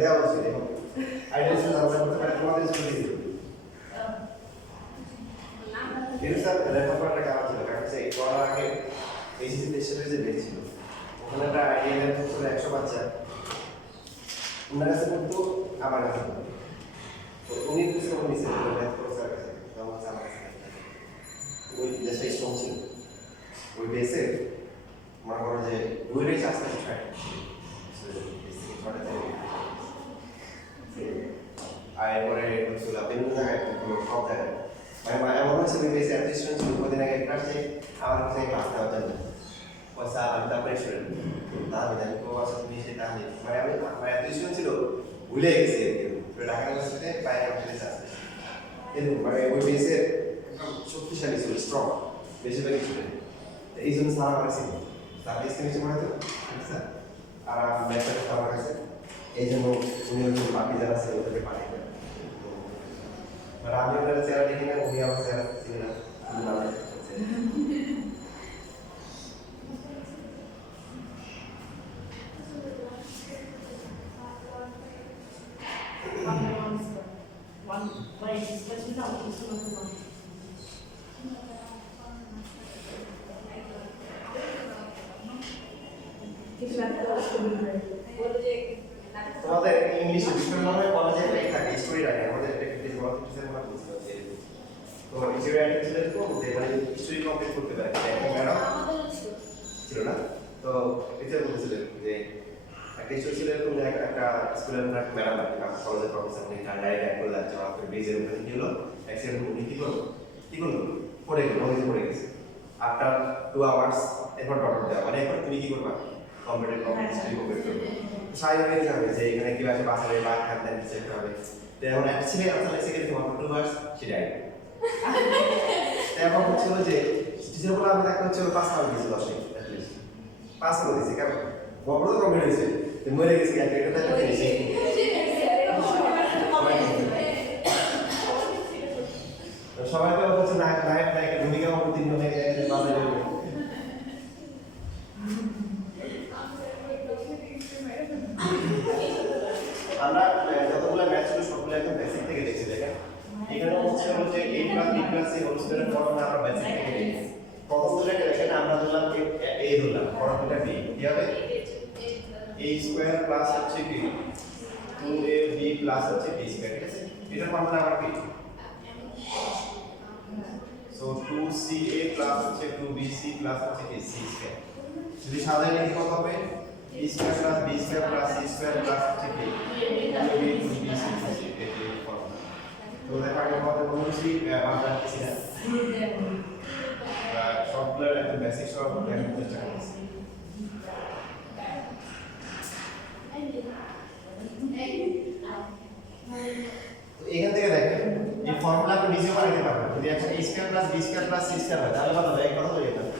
দেওয়া উচিত এবং আইডিয়াল ছিল আমরা করতে পারি তোমাদের স্কুলে দিই কিন্তু স্যার রেফার করাটা কেমন ছিল কারণ এই পড়ার আগে এইচএসসি টেস্টের যে বের ছিল ওখানে একটা আইডিয়াল ছিল 100 বাচ্চা ওনার কাছে কিন্তু আমার কাছে তো উনি কিছু নিয়েছেন ম্যাথ প্রফেসর কাছে তখন আমার কাছে ওই দেশটা স্ট্রং ছিল ওই বেসে মনে করো যে দুইটাই চান্স আছে ট্রাই আর এরপরে হচ্ছিল বিভিন্ন জায়গায় সব জায়গায় মানে এমন হচ্ছে আমি বেশি অ্যাডমিশন ছিল কদিন আগে একটা আসছে আমার কাছে ক্লাস নেওয়ার জন্য পয়সা আমি তারপরে স্টুডেন্ট তাহলে জানি কেউ আসা তুমি সেটা আমি মানে আমি আমার অ্যাডমিশন ছিল ভুলে গেছি তো ঢাকা ইউনিভার্সিটিতে বাইরে অপশনে আসছে এরকম মানে ওই বেসের একদম শক্তিশালী ছিল স্ট্রং বেশিরভাগই স্টুডেন্ট এই জন্য স্যার আমার কাছে স্যার এসটিমেশন মনে হতো স্যার আর ম্যাথটা আমার কাছে এই জন্য উনি ওই বাকি যারা আছে ওদেরকে পাঠিয়ে দেন আর আমি ওনার চেহারা দেখি না উনি আমার চেহারা ছিলেন না তোমাদের ইংলিশ বিষয় মনে হয় কলেজে থাকে স্টোরি রাখে আমাদের একটা টিচার মনে বলছিল যে তো স্টোরি রাইটিং ছিল তো মানে স্টোরি কমপ্লিট করতে পারে ম্যাডাম ছিল না তো টিচার বলেছিলেন যে একটা স্টোরি ছিল এরকম যে একটা স্কুলের ম্যাডাম কলেজের প্রফেসর উনি ডাইরেক্ট এক করে যাচ্ছে আমার বেজের উপরে কি হলো অ্যাক্সিডেন্ট উনি কি করলো পড়ে গেল নদীতে পড়ে গেছে আফটার 2 আওয়ার্স এরপর ডক্টর দেওয়া মানে এখন তুমি কি করবা কম্পিউটার স্টোরি কমপ্লিট করবে স্বাভাবিক কি হবে যে এখানে কি আছে বাসারে বা খাদ্য নিচে হবে তো এখন একটা ছেলে আপনার লেসে গেলে তোমার 2 আওয়ার্স সেটাই এখন হচ্ছিল যে টিচার বলে আমি তাকে হচ্ছে 5 আওয়ার দিয়েছি 10 অ্যাটলিস্ট 5 আওয়ার দিয়েছি কেন বড় তো কমপ্লিট হয়েছে মরে গেছে একটা তাকে দিয়েছি সবাই তো হচ্ছে নায়ক নায়কের ভূমিকা অবতীর্ণ হয়ে গেছে বাজারে আমরা যতগুলো ম্যাচ ছিল সবগুলো একদম বেসিক থেকে দেখছি দেখেন এখানে হচ্ছে যে a plus b plus c হোল স্কয়ারের ফর্মুলা আমরা বেসিক থেকে দেখি প্রথম দুটোকে দেখেন আমরা ধরলাম a ধরলাম পরের দুটো b কি হবে a স্কয়ার প্লাস হচ্ছে b 2ab প্লাস হচ্ছে b স্কয়ার ঠিক আছে এটার ফর্মুলা আমরা কি সো 2ca প্লাস হচ্ছে 2bc প্লাস হচ্ছে c স্কয়ার যদি সাজায় লিখি কত হবে a square plus b square plus c square plus হচ্ছে কি ab 2bc এটাই ফর্মুলা তো দেখো আগে আমাদের বলেছি আমরা লিখছি না সবগুলোর একদম বেসিক সব দেখার চেষ্টা করছি তো এখান থেকে দেখেন এই ফর্মুলা আপনি নিজে বানাতে পারবেন যদি একটা a square plus b square plus c square হয় তাহলে কত হবে এক কথা হয়ে যাবে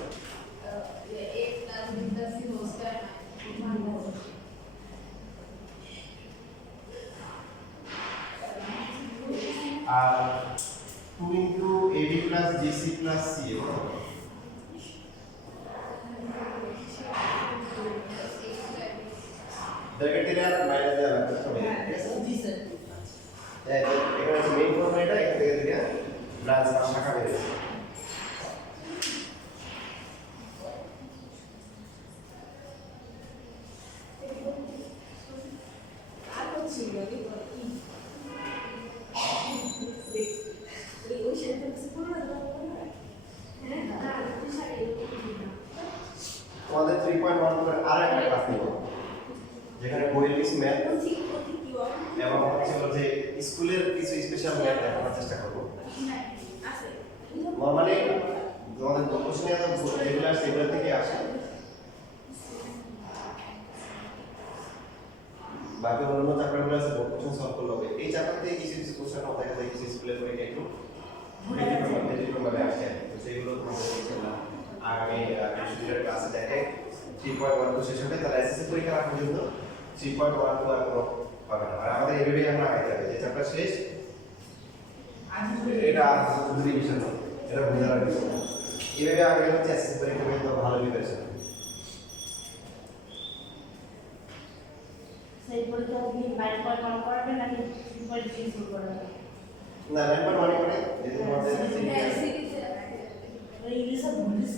আর 2 into ab plus gc plus c bracket দিলে আর মাইনাস দেওয়া লাগবে সবাই জি স্যার এখানে আছে মেইন ফর্মুলা এটা এখান থেকে দিলে ব্রাঞ্চ বা শাখা বের হবে আর হচ্ছে কি তোমাদের 3.1 করে আর একটা ক্লাস নিব যেখানে বইয়ের কিছু ম্যাথ এবং হচ্ছে যে স্কুলের কিছু স্পেশাল ম্যাথ দেখানোর চেষ্টা করব নরমালি তোমাদের কোশ্চেন এত রেগুলার সেগুলো থেকে আসে বাকি অন্য চ্যাপ্টারগুলো আছে কোশ্চেন সলভ করলে হবে এই চ্যাপ্টার থেকে কিছু কিছু কোশ্চেন হবে দেখা যায় কিছু স্কুলের পরীক্ষা একটু ব্যতিক্রমভাবে আসে তো সেইগুলো তোমাদের ইনশাআল্লাহ আগামী বৃহস্পতিবার ক্লাসে দেখে 3.1 কোশ্চেন হবে তাহলে এসএসসি পরীক্ষা পর্যন্ত 3.1 আর কোনো হবে না আর আমাদের এইভাবে আমরা আগাতে হবে যে চ্যাপ্টার শেষ এটা দুই বিষয় না এটা বোঝার বিষয় না এইভাবে আগে হচ্ছে এসএসসি পরীক্ষা পর্যন্ত ভালো প্রিপারেশন পরীক্ষা কি বাইরে পরে কম করাবে নাকি পরে চেঞ্জ করবে? না র্যাম্পার মানে যে তোমাদের হ্যাঁ সিরিজে এই ইংলিশে ভুলিস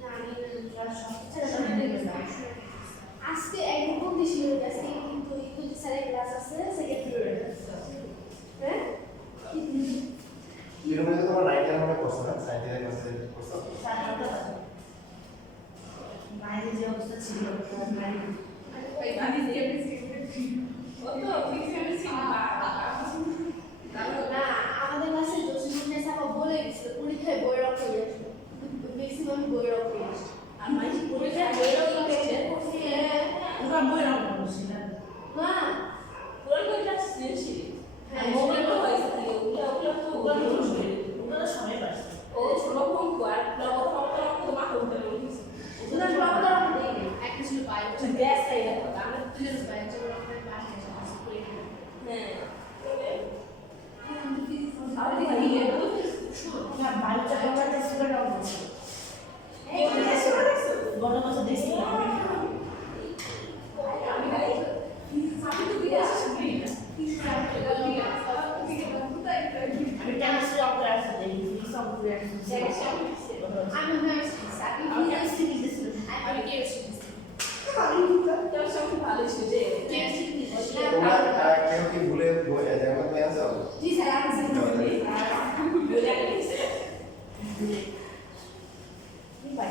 না আমি সবচেয়ে আজকে একদম বেশি হয়ে গেছে কিন্তু ইকুইটি স্যারের ক্লাস আছে সেকেন্ড পিরিয়ড হ্যাঁ ইউনিভার্সিটি তোমার রাইটার মানে করছো না সাইন্টিফিক ক্লাসে করছো বাইরে যে অবস্থা ছিল বাইরে ওই আমি কেমিস্ট্রি না আমাদের ক্লাসে জসিমুন্না স্যার বলে গেছিল পরীক্ষায় বই রক্ষা করে আসবে ম্যাক্সিমাম বই রক্ষা করে আসবে আর মানে পরীক্ষায় বই রক্ষা পেয়েছে ওরা বই রক্ষা করছে না না ওরা তো ক্লাস নিয়েছি হ্যাঁ মোবাইল তো হয়েছে ওগুলো তো ওরা তো সবাই পারছে ও ছোট ফোন কোয়ার লগত তো মাথা উঠে বলছিস ওরা প্রবলেম নেই একটা ছিল পাই গ্যাস তাই না আমরা দুজন পাই যেমন আপনার পাশে আছে পরীক্ষা হ্যাঁ আর দেখি না বাইরে কমাতে স্কুলে রক্ষা করছে এই গ্যাস করেছো গত বছর দেখছি আমি তো গ্যাস শিখি না আমি কেমিস্ট্রি অপরে আছে দেখি ফিজিক্স অপরে আছে আমি নার্সিং সাবি আমি কেমিস্ট্রি দিয়েছি আমি কেমিস্ট্রি তোর সব ভালো ছিল যে কেমিস্ট্রি তোমরা কেউ কি ভুলে যেমন তুমি আছো জি স্যার আমি বলে গেছে কি পাই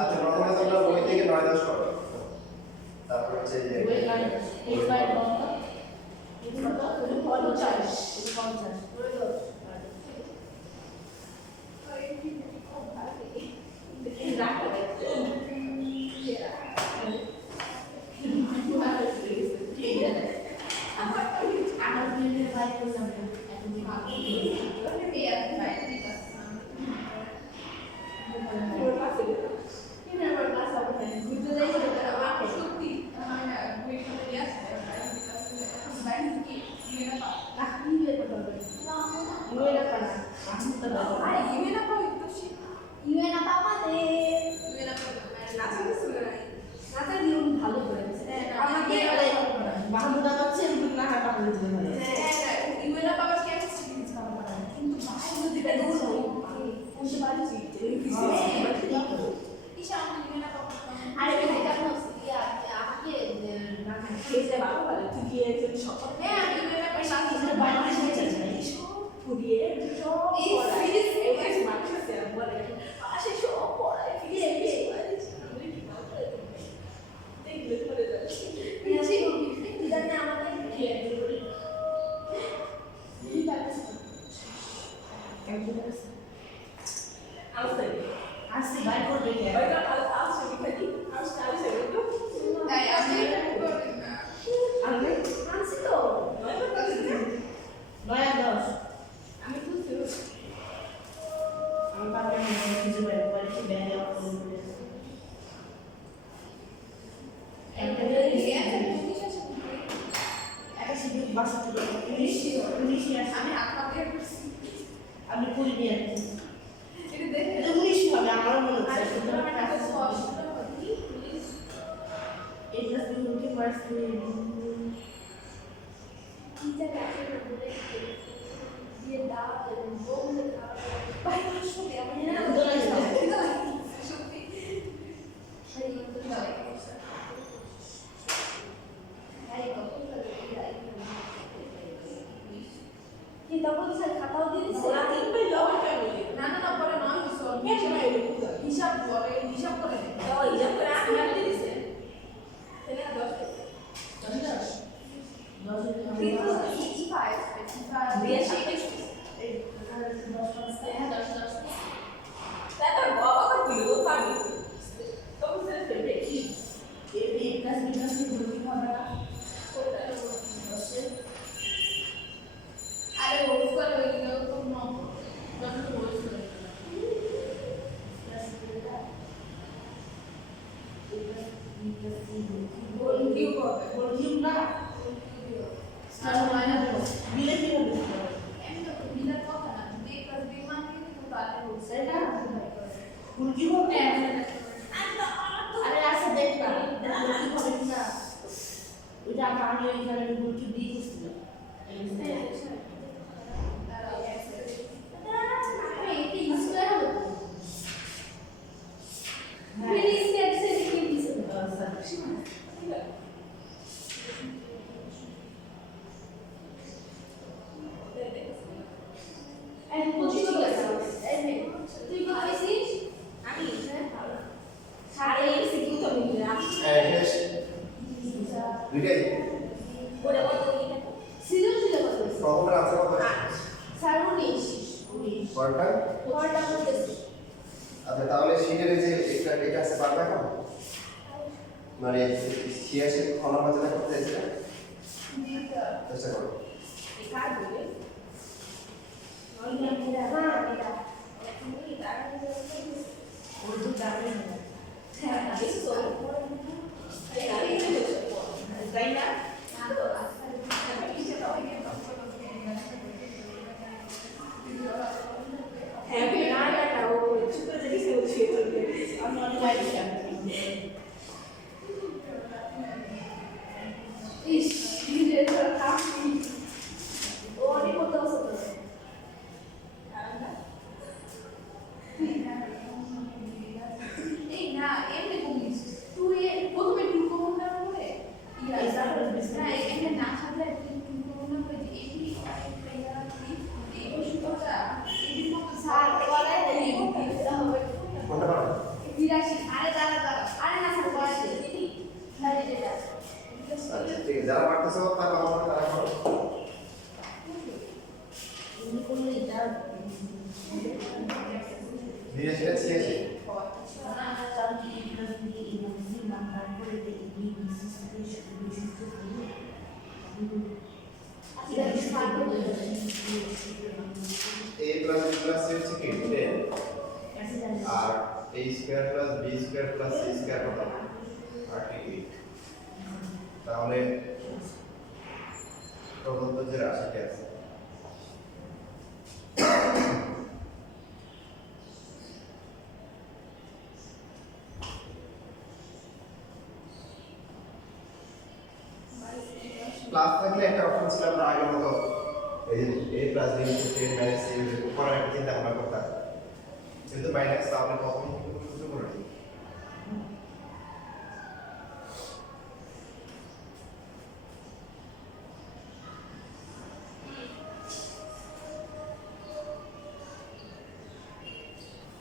আচ্ছা প্রথমে তোমরা বই থেকে 9-10 করো তারপর হচ্ছে যে ভালো করেছে আমাকে বাহুদা হচ্ছে না বাহুদা দিতে পারে ইউএনএ পাওয়ার কেমিস্ট্রি কিন্তু ভালো দিতে দৌড় বসে পারছি ঈশা আমাকে ইউএনএ পাওয়ার আরে এটা কেন আমাকে খেতে ভালো ভালো তুই গিয়ে একজন সব হ্যাঁ আমি ইউএনএ পাওয়ার বাংলাদেশ হয়েছে পুড়িয়ে সব এই পড়ায় সিরিজ এই মানুষ আছে বলে আসে সব পড়ায় ফিরে দেখলে ধরে যাচ্ছে জানে আমাদের আসছি বাই করবে ওইটা ভালো আছে বিখানি আছে একটু তাই আমি আমি আনছি তো নয়া 10 আমি বুঝতে আমি পারবো না কিছু বাইরে বাইরে কি ব্যাগ দেওয়া করবে একটা সিটি বাসা থেকে ইংলিশ আসে আমি আপনাদের আমি পুরি নিয়ে আসছি এটা দেখে এটা ইংলিশ হবে আমারও মনে হচ্ছে এটা তুমি ফার্স্ট টিচার কাছে বলে দিয়ে দাও এবং বলে দাও ভাই আসলে আমি না সত্যি সেই তো দাও ভাই কত কি তখন স্যার খাতাও দিয়ে দিছে ওরা তিন ভাই লওয়া কেমন না না না পরে নয় হিসাব করে হিসাব করে তো ইয়া করে 8 মার্ক দিয়েছে তাহলে 10 কিউবটা স্টার মাইনাস বিলে কি হবে এমনি তো মিলার কথা না বি প্লাস বি মান কিন্তু তাহলে হচ্ছে এটা ফুল কি হবে আরে আসে দেখবা দেখো কি হবে না ওইটা আমি ওইখানে ফুল কি দিয়ে দিছিলাম দুইটাই প্রথমটা আছে কত পরটা আচ্ছা তাহলে শীটের যে এটা আছে পারবে এখন মানে ছিয়াশি ক্ষমা বাজারে করতে চাইছে চেষ্টা করো তাই না হ্যাপি না এটা ও ছোট জিনিস হচ্ছে আমি অনেক লাইক কোনটা পারো আচ্ছা ঠিক আছে যারা পারতেছো তারা আমার তারা করো উনি করলে এটা ছিয়াশিটা ছিয়াশি a plus b plus c হচ্ছে কি 10 আর a square plus b square plus c square কত 38 তাহলে প্রদত্ত যে রাশিটি আছে প্লাস থাকলে একটা অপশন ছিল আমরা আগের মতো এই যে a প্লাস b হচ্ছে 10 মাইনাস c উপর একটা চিন্তা ভাবনা করতাম কিন্তু মাইনাস তাহলে কখন শুরু করে দিই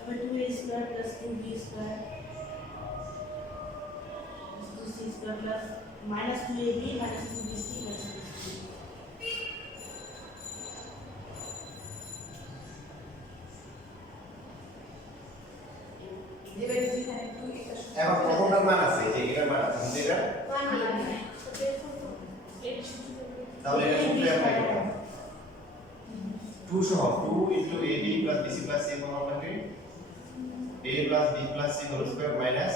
अब 2a square plus 2b square plus 2c square plus minus 2ab minus 2bc minus 2c এখন প্রথমটার মান আছে যে এটার মান আছে কিন্তু এটা তাহলে এটা সূত্রে অ্যাপ্লাই করতে 2 সহ 2 into ab plus bc plus c সমান হবে a plus b plus c whole square minus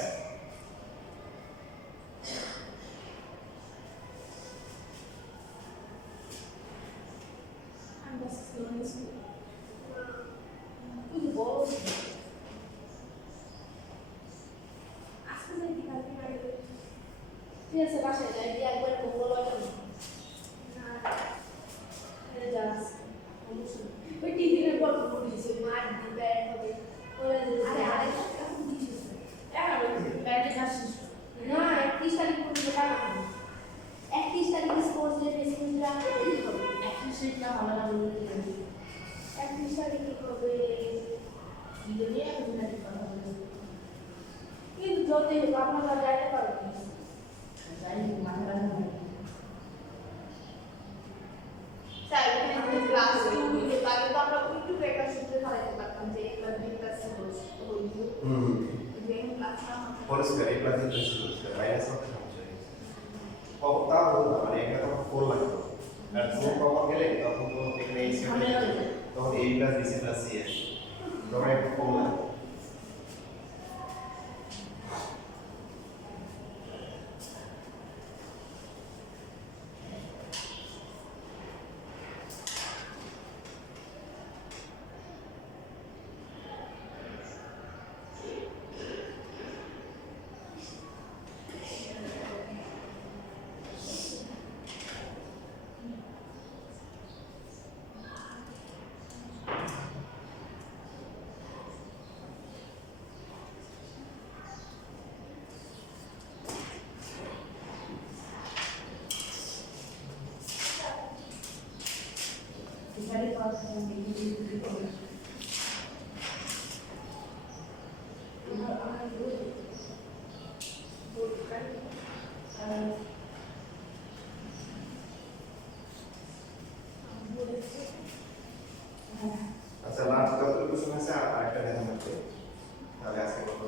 কিন্তু যদি আপনারা যাইতে পারবেন স্যার এখানে ক্লাস 2 তাহলে তো আমরা ওইটুকু একটা সূত্রে ফেলাইতে পারতাম যে a plus b plus c whole যে ক্লাস না whole square a plus b plus c whole square minus হতে সমস্যা নেই কখন তা বলবো না মানে এটা তখন 4 লাগবে আর 4 কখন গেলে তখন তো এখানে এই তখন a plus bc plus c আছে তখন একটু কম লাগবে এখানে পাস আমি দিতে পারি আচ্ছা লাস্ট যতটুকু কোশ্চেন আছে আরেকটা দেখেন আপনি তাহলে আজকে কত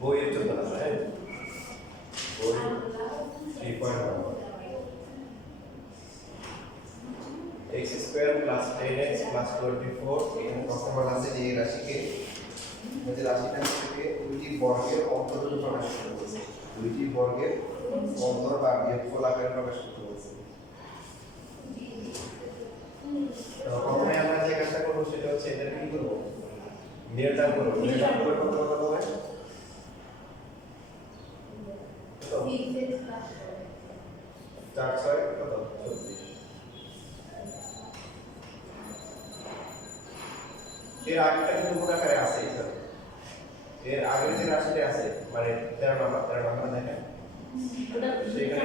বইয়ের জন্য আছে হ্যাঁ বই 3.1 x square plus 10x plus 24 এখানে প্রথম বলা আছে যে এই রাশিকে যে রাশিটা থেকে দুইটি বর্গের অন্তরকে প্রকাশ করতে বলছে দুইটি বর্গের অন্তর বা বিয়োগফল আকারে প্রকাশ করতে বলছে তো প্রথমে আমরা যে কাজটা করব সেটা হচ্ছে এটাকে কি করব নির্ধারণ করব নির্ধারণ করে কত কত হবে তো 4 6 কত 24 এর আগেটা কিন্তু গুণ আকারে আছে স্যার এর আগের যে রাশিটা আছে মানে 13 নম্বর দেখেন ওটা সেখানে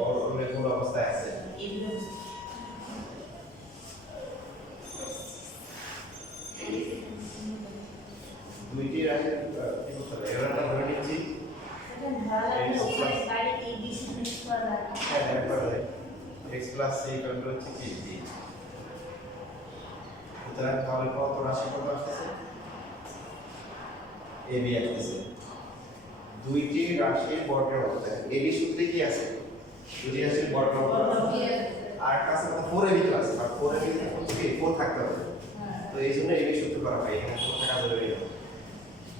ওর মূল অবস্থায় আছে দুইটি রাশি কি করতে হবে এর আমরা ধরে নিচ্ছি হ্যাঁ একবারে x plus c equal to হচ্ছে কি b সুতরাং তাহলে কত রাশি কত আসছে a b আসছে দুইটি রাশির বর্গের অন্তর a b সূত্রে কি আছে দুইটি রাশির বর্গের অন্তর আর কাছে কত 4ab ক্লাস আর 4ab হচ্ছে কি 4 থাকতে হবে তো এই জন্য a b সূত্র করা হয় এখানে 4 থাকা জরুরি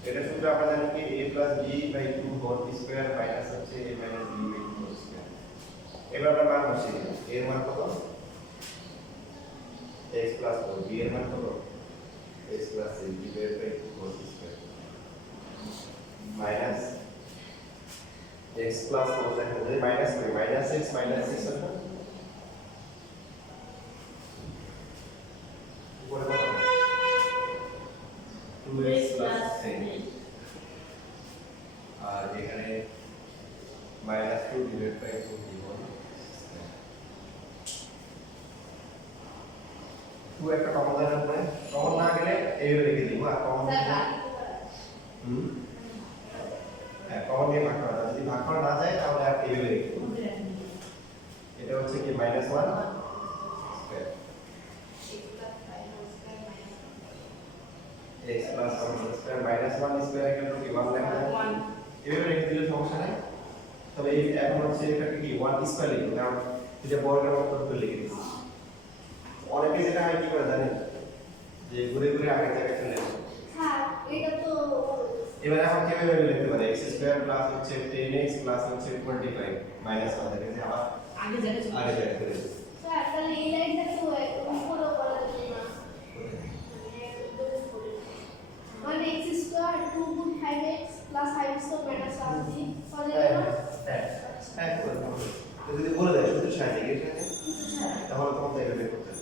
এটা সূত্র আমরা জানি কি a b / 2 whole square minus হচ্ছে a - b / 2 হোল স্কয়ার এবার আমরা মান বসিয়ে দিই a এর মান কত x + 4 b এর মান কত x + c divided by 2 whole square minus x + 4 দেখেন যদি মাইনাস করি মাইনাস x মাইনাস 6 হবে উপরে কত 2x + 10 আর এখানে -2 divided by 2 d1 2 একটা কমন দেওয়ার পরে কমন না গেলে এইভাবে লিখে দিব আর কমন হ্যাঁ কমন দিয়ে ভাগ করা যদি ভাগ করা না যায় তাহলে আর এইভাবে লিখে দিব এটা হচ্ছে কি -1 square x plus 1 square minus 1 square equal to 1 লেখা যায় এভাবে রেখে দিলে সমস্যা নাই তবে এই এখন হচ্ছে এটাকে কি 1 স্কয়ার লিখব কারণ এটা বর্গের মতো করে লিখে দিচ্ছি অনেকে যেটা হয় কি করে জানেন যে ঘুরে ঘুরে আগের জায়গায় চলে আসে হ্যাঁ এটা তো এবার এখন কিভাবে লিখতে পারি x স্কয়ার প্লাস হচ্ছে 10x প্লাস হচ্ছে 25 মাইনাস 1 থেকে আবার আগে জায়গায় চলে যাবে স্যার তাহলে এই লাইনটা তো উপরে করা যাবে না মানে x স্কয়ার 2 গুণ 5x প্লাস 5 স্কয়ার মাইনাস 1 দি তাহলে হ্যাঁ করে দাও তো যদি বলে দেয় শুধু সাইডে গেছে তাহলে তোমার এটা বের করতে হবে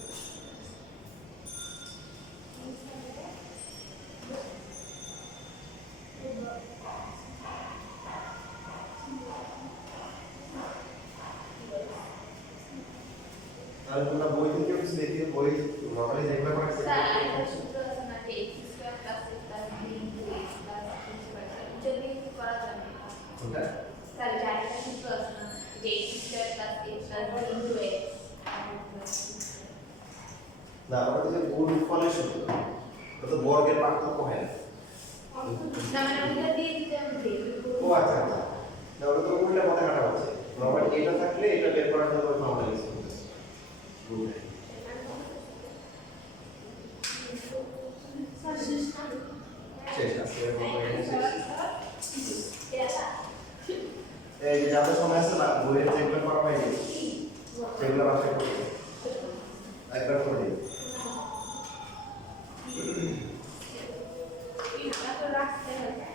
আর তোমরা বই থেকে কিছু দেখে বই নরমালি যেগুলো পড়াচ্ছে স্যার এটা সূত্র আছে না যে x square plus b x plus c square যদি করা যাবে কোনটা স্যার এটা সূত্র আছে না যে x square plus a plus x না ওটা যে গুণফলের সূত্র ওটা তো বর্গের পার্থক্য হয় না না মানে ওটা দিয়ে দিতে হবে ও আচ্ছা আচ্ছা না ওটা তো উল্টা পথে কাটা হচ্ছে নরমালি এটা থাকলে এটা বের করার জন্য ফর্মুলা ইউজ করতে শেষ আজকে এই যে যাদের সময় আছে না বইয়ের যেগুলো করা হয়নি সেগুলো বাসায় করবে একবার করে দিই রাখতে হবে